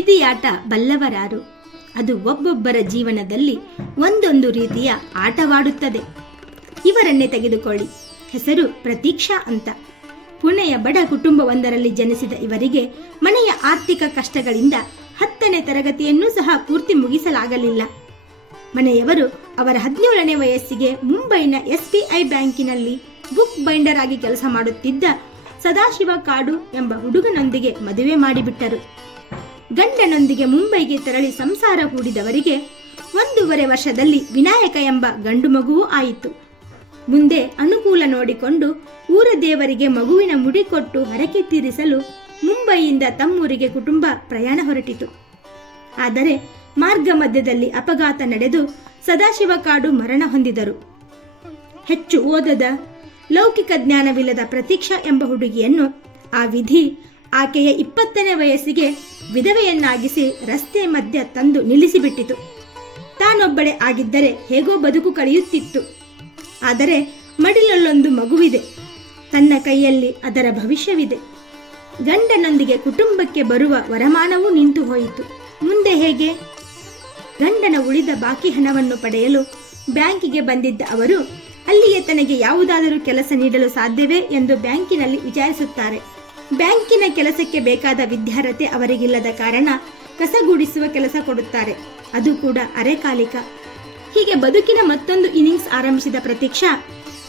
ವಿಧಿಯಾಟ ಬಲ್ಲವರಾರು. ಅದು ಒಬ್ಬೊಬ್ಬರ ಜೀವನದಲ್ಲಿ ಒಂದೊಂದು ರೀತಿಯ ಆಟವಾಡುತ್ತದೆ. ಇವರನ್ನೇ ತೆಗೆದುಕೊಳ್ಳಿ. ಹೆಸರು ಪ್ರತೀಕ್ಷಾ ಅಂತ. ಪುಣೆಯ ಬಡ ಕುಟುಂಬವೊಂದರಲ್ಲಿ ಜನಿಸಿದ ಇವರಿಗೆ ಮನೆಯ ಆರ್ಥಿಕ ಕಷ್ಟಗಳಿಂದ 10ನೇ ತರಗತಿಯನ್ನೂ ಸಹ ಪೂರ್ತಿ ಮುಗಿಸಲಾಗಲಿಲ್ಲ. ಮನೆಯವರು ಅವರ 17ನೇ ವಯಸ್ಸಿಗೆ ಮುಂಬೈನ SBI ಬ್ಯಾಂಕಿನಲ್ಲಿ ಬುಕ್ ಬೈಂಡರ್ ಆಗಿ ಕೆಲಸ ಮಾಡುತ್ತಿದ್ದ ಸದಾಶಿವ ಕಾಡು ಎಂಬ ಹುಡುಗನೊಂದಿಗೆ ಮದುವೆ ಮಾಡಿಬಿಟ್ಟರು. ಗಂಡನೊಂದಿಗೆ ಮುಂಬೈಗೆ ತೆರಳಿ ಸಂಸಾರ ಹೂಡಿದವರಿಗೆ 1.5 ವರ್ಷದಲ್ಲಿ ವಿನಾಯಕ ಎಂಬ ಗಂಡು ಮಗುವೂ ಆಯಿತು. ಮುಂದೆ ಅನುಕೂಲ ನೋಡಿಕೊಂಡು ಊರ ದೇವರಿಗೆ ಮಗುವಿನ ಮುಡಿ ಕೊಟ್ಟು ಹರಕೆ ತೀರಿಸಲು ಮುಂಬೈಯಿಂದ ತಮ್ಮೂರಿಗೆ ಕುಟುಂಬ ಪ್ರಯಾಣ ಹೊರಟಿತು. ಆದರೆ ಮಾರ್ಗ ಮಧ್ಯದಲ್ಲಿ ಅಪಘಾತ ನಡೆದು ಸದಾಶಿವ ಕಾಡು ಮರಣ ಹೊಂದಿದರು. ಹೆಚ್ಚು ಓದದ, ಲೌಕಿಕ ಜ್ಞಾನವಿಲ್ಲದ ಪ್ರತೀಕ್ಷಾ ಎಂಬ ಹುಡುಗಿಯನ್ನು ಆ ವಿಧಿ ಆಕೆಯ 20ನೇ ವಯಸ್ಸಿಗೆ ವಿಧವೆಯನ್ನಾಗಿಸಿ ರಸ್ತೆ ಮಧ್ಯ ತಂದು ನಿಲ್ಲಿಸಿಬಿಟ್ಟಿತು. ತಾನೊಬ್ಬಳೇ ಆಗಿದ್ದರೆ ಹೇಗೋ ಬದುಕು ಕಳೆಯುತ್ತಿತ್ತು. ಆದರೆ ಮಡಿಲಲ್ಲೊಂದು ಮಗುವಿದೆ. ತನ್ನ ಕೈಯಲ್ಲಿ ಅದರ ಭವಿಷ್ಯವಿದೆ. ಗಂಡನೊಂದಿಗೆ ಕುಟುಂಬಕ್ಕೆ ಬರುವ ವರಮಾನವೂ ನಿಂತು ಹೋಯಿತು. ಮುಂದೆ ಹೇಗೆ? ಗಂಡನ ಉಳಿದ ಬಾಕಿ ಹಣವನ್ನು ಪಡೆಯಲು ಬ್ಯಾಂಕಿಗೆ ಬಂದಿದ್ದ ಅವರು ಅಲ್ಲಿಯೇ ತನಗೆ ಯಾವುದಾದರೂ ಕೆಲಸ ನೀಡಲು ಸಾಧ್ಯವೇ ಎಂದು ಬ್ಯಾಂಕಿನಲ್ಲಿ ವಿಚಾರಿಸುತ್ತಾರೆ. ಬ್ಯಾಂಕಿನ ಕೆಲಸಕ್ಕೆ ಬೇಕಾದ ವಿದ್ಯಾರ್ಹತೆ ಅವರಿಗಿಲ್ಲದ ಕಾರಣ ಕಸಗೂಡಿಸುವ ಕೆಲಸ ಕೊಡುತ್ತಾರೆ. ಅದು ಕೂಡ ಅರೆಕಾಲಿಕ. ಹೀಗೆ ಬದುಕಿನ ಮತ್ತೊಂದು ಇನ್ನಿಂಗ್ಸ್ ಆರಂಭಿಸಿದ ಪ್ರತೀಕ್ಷಾ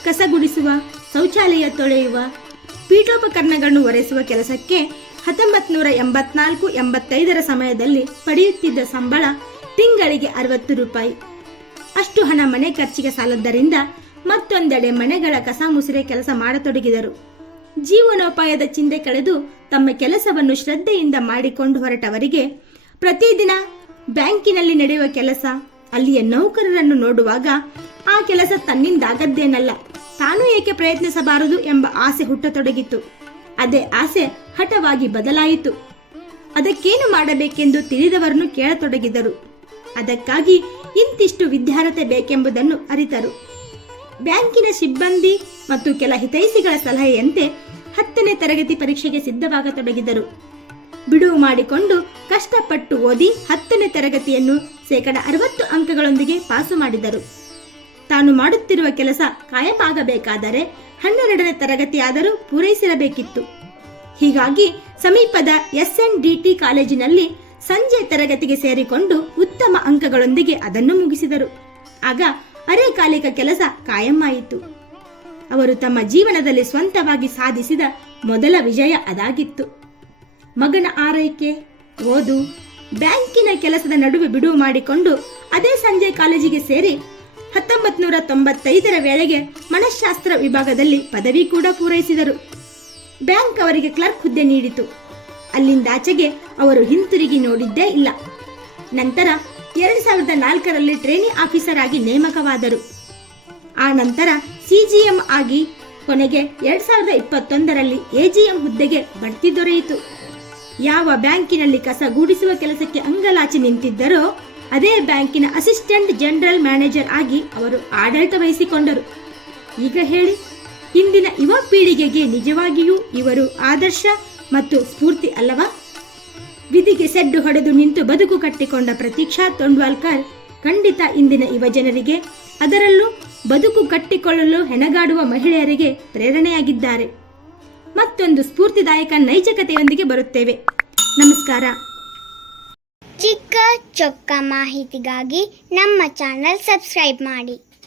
ಕಸಗುಡಿಸುವ, ಶೌಚಾಲಯ ತೊಳೆಯುವ, ಪೀಠೋಪಕರಣಗಳನ್ನು ಒರೆಸುವ ಕೆಲಸಕ್ಕೆ 1984-85 ಸಮಯದಲ್ಲಿ ಪಡೆಯುತ್ತಿದ್ದ ಸಂಬಳ ತಿಂಗಳಿಗೆ 60 ರೂಪಾಯಿ. ಅಷ್ಟು ಹಣ ಮನೆ ಖರ್ಚಿಗೆ ಸಾಲದ್ದರಿಂದ ಮತ್ತೊಂದೆಡೆ ಮನೆಗಳ ಕಸ ಮುಸುರೆ ಕೆಲಸ ಮಾಡತೊಡಗಿದರು. ಜೀವನೋಪಾಯದ ಚಿಂತೆ ಕಳೆದು ತಮ್ಮ ಕೆಲಸವನ್ನು ಶ್ರದ್ಧೆಯಿಂದ ಮಾಡಿಕೊಂಡು ಹೊರಟವರಿಗೆ ಪ್ರತಿದಿನ ಬ್ಯಾಂಕಿನಲ್ಲಿ ನಡೆಯುವ ಕೆಲಸ, ಅಲ್ಲಿಯ ನೌಕರರನ್ನು ನೋಡುವಾಗ ಆ ಕೆಲಸ ತನ್ನಿಂದಾಗದ್ದೇನಲ್ಲ, ತಾನೂ ಏಕೆ ಪ್ರಯತ್ನಿಸಬಾರದು ಎಂಬ ಆಸೆ ಹುಟ್ಟತೊಡಗಿತು. ಅದೇ ಆಸೆ ಹಠವಾಗಿ ಬದಲಾಯಿತು. ಅದಕ್ಕೇನು ಮಾಡಬೇಕೆಂದು ತಿಳಿದವರನ್ನು ಕೇಳತೊಡಗಿದರು. ಅದಕ್ಕಾಗಿ ಇಂತಿಷ್ಟು ವಿದ್ಯಾರ್ಹತೆ ಬೇಕೆಂಬುದನ್ನು ಅರಿತರು. ಬ್ಯಾಂಕಿನ ಸಿಬ್ಬಂದಿ ಮತ್ತು ಕೆಲ ಹಿತೈಷಿಗಳ ಸಲಹೆಯಂತೆ 10ನೇ ತರಗತಿ ಪರೀಕ್ಷೆಗೆ ಸಿದ್ಧವಾಗತೊಡಗಿದರು. ಬಿಡುವು ಮಾಡಿಕೊಂಡು ಕಷ್ಟಪಟ್ಟು ಓದಿ 10ನೇ ತರಗತಿಯನ್ನು 60% ಅಂಕಗಳೊಂದಿಗೆ ಪಾಸು ಮಾಡಿದರು. ತಾನು ಮಾಡುತ್ತಿರುವ ಕೆಲಸ ಕಾಯಂ ಆಗಬೇಕಾದರೆ 12ನೇ ತರಗತಿಯಾದರೂ ಪೂರೈಸಿರಬೇಕಿತ್ತು. ಹೀಗಾಗಿ ಸಮೀಪದ SNDT ಕಾಲೇಜಿನಲ್ಲಿ ಸಂಜೆ ತರಗತಿಗೆ ಸೇರಿಕೊಂಡು ಉತ್ತಮ ಅಂಕಗಳೊಂದಿಗೆ ಅದನ್ನು ಮುಗಿಸಿದರು. ಆಗ ಅರೆಕಾಲಿಕ ಕೆಲಸ ಕಾಯಂ ಆಯಿತು. ಅವರು ತಮ್ಮ ಜೀವನದಲ್ಲಿ ಸ್ವಂತವಾಗಿ ಸಾಧಿಸಿದ ಮೊದಲ ವಿಜಯ ಅದಾಗಿತ್ತು. ಮಗನ ಆರೈಕೆ, ಓದು, ಬ್ಯಾಂಕಿನ ಕೆಲಸದ ನಡುವೆ ಬಿಡುವು ಮಾಡಿಕೊಂಡು ಅದೇ ಸಂಜೆ ಕಾಲೇಜಿಗೆ ಸೇರಿ 1995 ವೇಳೆಗೆ ಮನಃಶಾಸ್ತ್ರ ವಿಭಾಗದಲ್ಲಿ ಪದವಿ ಕೂಡ ಪೂರೈಸಿದರು. ಬ್ಯಾಂಕ್ ಅವರಿಗೆ ಕ್ಲರ್ಕ್ ಹುದ್ದೆ ನೀಡಿತು. ಅಲ್ಲಿಂದಾಚೆಗೆ ಅವರು ಹಿಂತಿರುಗಿ ನೋಡಿದ್ದೇ ಇಲ್ಲ. ನಂತರ 2004ರಲ್ಲಿ ಟ್ರೇನಿ ಆಫೀಸರ್ ಆಗಿ ನೇಮಕವಾದರು. ಆ ನಂತರ CGM ಆಗಿ ಕೊನೆಗೆ 2021ರಲ್ಲಿ AGM ಹುದ್ದೆಗೆ ಬಡ್ತಿ ದೊರೆಯಿತು. ಯಾವ ಬ್ಯಾಂಕಿನಲ್ಲಿ ಕಸ ಗೂಡಿಸುವ ಕೆಲಸಕ್ಕೆ ಅಂಗಲಾಚಿ ನಿಂತಿದ್ದರೋ ಅದೇ ಬ್ಯಾಂಕಿನ ಅಸಿಸ್ಟೆಂಟ್ ಜನರಲ್ ಮ್ಯಾನೇಜರ್ ಆಗಿ ಅವರು ಆಡಳಿತ ವಹಿಸಿಕೊಂಡರು. ಈಗ ಹೇಳಿ, ಇಂದಿನ ಯುವ ಪೀಳಿಗೆಗೆ ನಿಜವಾಗಿಯೂ ಇವರು ಆದರ್ಶ ಮತ್ತು ಸ್ಫೂರ್ತಿ ಅಲ್ಲವಾ? ವಿಧಿಗೆ ಸೆಡ್ಡು ಹೊಡೆದು ನಿಂತು ಬದುಕು ಕಟ್ಟಿಕೊಂಡ ಪ್ರತೀಕ್ಷಾ ತೊಂಡ್ವಾಲ್ಕರ್ ಖಂಡಿತ ಇಂದಿನ ಯುವ ಜನರಿಗೆ, ಅದರಲ್ಲೂ ಬದುಕು ಕಟ್ಟಿಕೊಳ್ಳಲು ಹೆಣಗಾಡುವ ಮಹಿಳೆಯರಿಗೆ ಪ್ರೇರಣೆಯಾಗಿದ್ದಾರೆ. ಮತ್ತೊಂದು ಸ್ಫೂರ್ತಿದಾಯಕ ನೈಜ ಕಥೆಯೊಂದಿಗೆ ಬರುತ್ತೇವೆ. ನಮಸ್ಕಾರ. ಚಿಕ್ಕ ಚೊಕ್ಕ ಮಾಹಿತಿಗಾಗಿ ನಮ್ಮ ಚಾನೆಲ್ ಸಬ್ಸ್ಕ್ರೈಬ್ ಮಾಡಿ.